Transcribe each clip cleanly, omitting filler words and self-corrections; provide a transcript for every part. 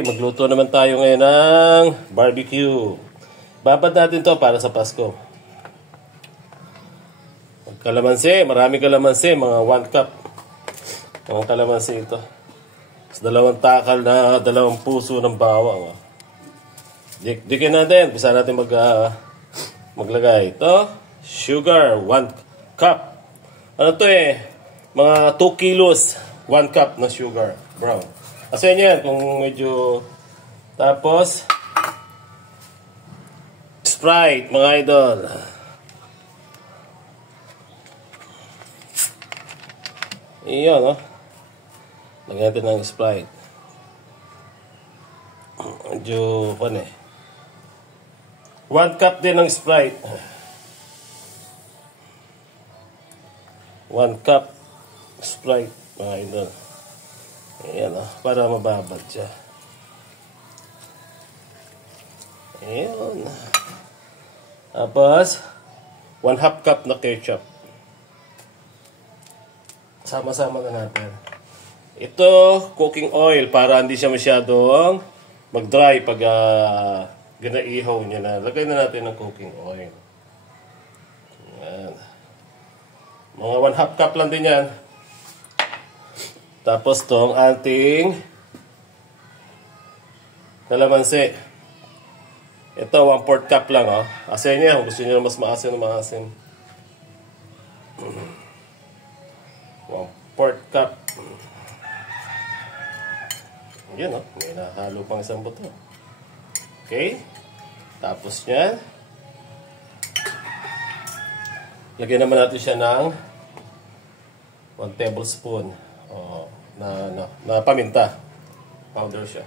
Magluto naman tayo ngayon ng barbecue. Babad natin to para sa Pasko. Kalamansi, marami kalamansi, mga 1 cup. Mga kalamansi ito. Sa 2 takal na 2 puso ng bawang. Dikin natin, bisa natin maglagay. Ito, sugar, 1 cup. Ano to mga 2 kilos, 1 cup na sugar, brown. Kasi yan kung medyo. Tapos Sprite, mga idol. Iyon, no? Lagyan natin ng Sprite. Medyo 1 cup din ng Sprite. 1 cup Sprite, mga idol. Ayan, para mababad siya. Ayan. Tapos 1/2 cup na ketchup. Sama-sama na natin. Ito, cooking oil para hindi siya masyadong mag-dry pag ginaihaw niya na. Lagay na natin ng cooking oil. Ayan. Mga 1/2 cup lang din yan. Tapos tong ating kalamansi. Ito, 1/4 cup lang, Asin niya, kung gusto niyo mas maasim na maasim. 1/4 cup. Yan, may nahalo pang isang buto. Okay. Tapos yan. Lagyan naman natin siya ng 1 tablespoon. Na paminta. Powder siya.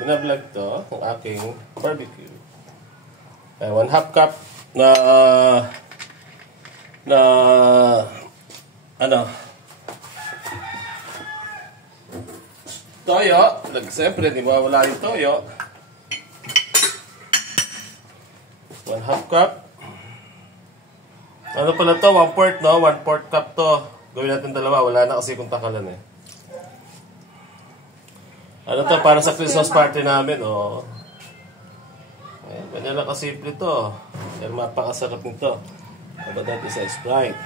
Binablog to ng aking barbecue. 1/2 cup na toyo. Siyempre, di ba wala yung toyo. 1/2 cup. Ano pala to? 1/4, no? 1/4 cup to. Gawin natin 2. Wala na kasi kung takalan Ano to? Para sa Christmas party namin, Ayan, ganyan lang kasimple to. Pero mapakasarap nito. Kabad natin sa Sprite.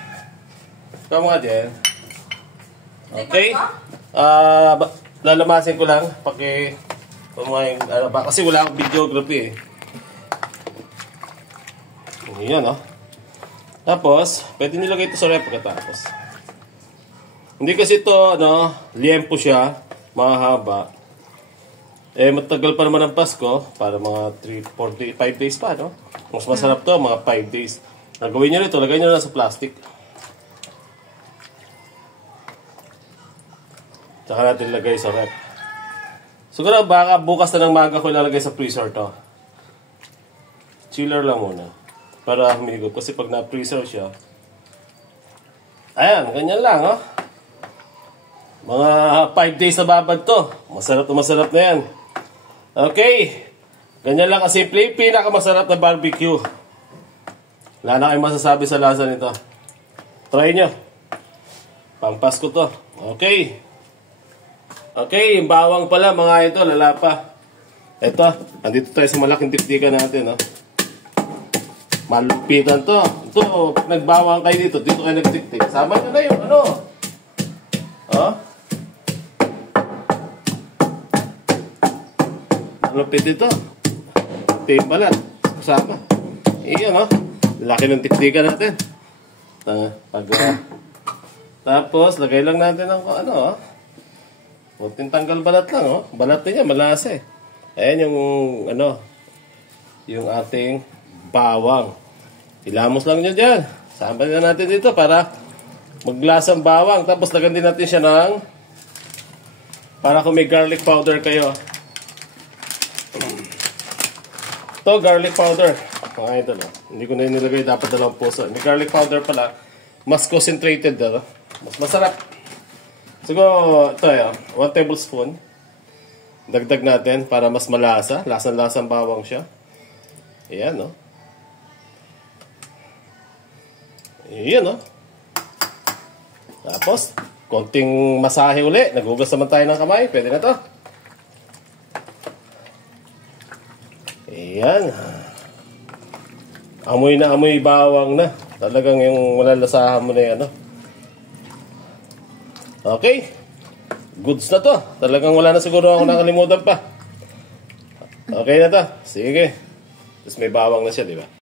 Ikaw mga dyan. Okay? Lalamasin ko lang. Kasi wala akong videography Ayan, Tapos, pwede nilagay ito sa ref pagkatapos. Hindi kasi ito, liempo siya, mahaba. Matagal pa naman ang Pasko, para mga 5 days pa, Mas masarap to, mga 5 days. Gawin nyo nito, lagay nyo na sa plastic. Tsaka natin lagay sa ref. Siguro, baka bukas na ng maga ko ilalagay sa freezer to. Chiller lang muna. Para humigop. Kasi pag na-freezer siya, ayan, ganyan lang, Mga 5 days na babad to. Masarap na yan. Okay. Ganyan lang kasimple. Pinakamasarap na barbecue. Wala na kayong masasabi sa lasa nito. Try nyo. Pampasko to. Okay. Okay, yung bawang pala, mga ito, lalapa. Ito, andito tayo sa malaking tiktikan natin, Malupitan to. Ito, nagbawang kayo dito. Dito kayo nagtiktik. Sama nyo na yung Malupit ito. Timbalan. Kasama. Iyan, laki ng tiktikan natin. Tapos, lagay lang natin ng kunting tanggal balat lang, Balat niya, malasa Ayan yung, yung ating bawang. Ilamos lang nyo dyan. Samba na natin dito para maglasang bawang. Tapos lagyan din natin siya para kung may garlic powder kayo. Ito, garlic powder. Mga idol, Hindi ko na nilagay dapat 2 puso. May garlic powder pala. Mas concentrated, Mas masarap. Siguro, ito, 1 tablespoon. Dagdag natin para mas malasa. Lasang-lasang bawang siya. Ayan, no? Ayan, no? Tapos, konting masahe uli. Nagugas naman tayo ng kamay. Pwede na to. Ayan. Amoy na amoy bawang na. Talagang yung malalasahan mo na yan, no? Okay. Goods na to. Talagang wala na siguro ako nakalimutan pa. Okay na to. Sige. Tapos may bawang na siya, di ba?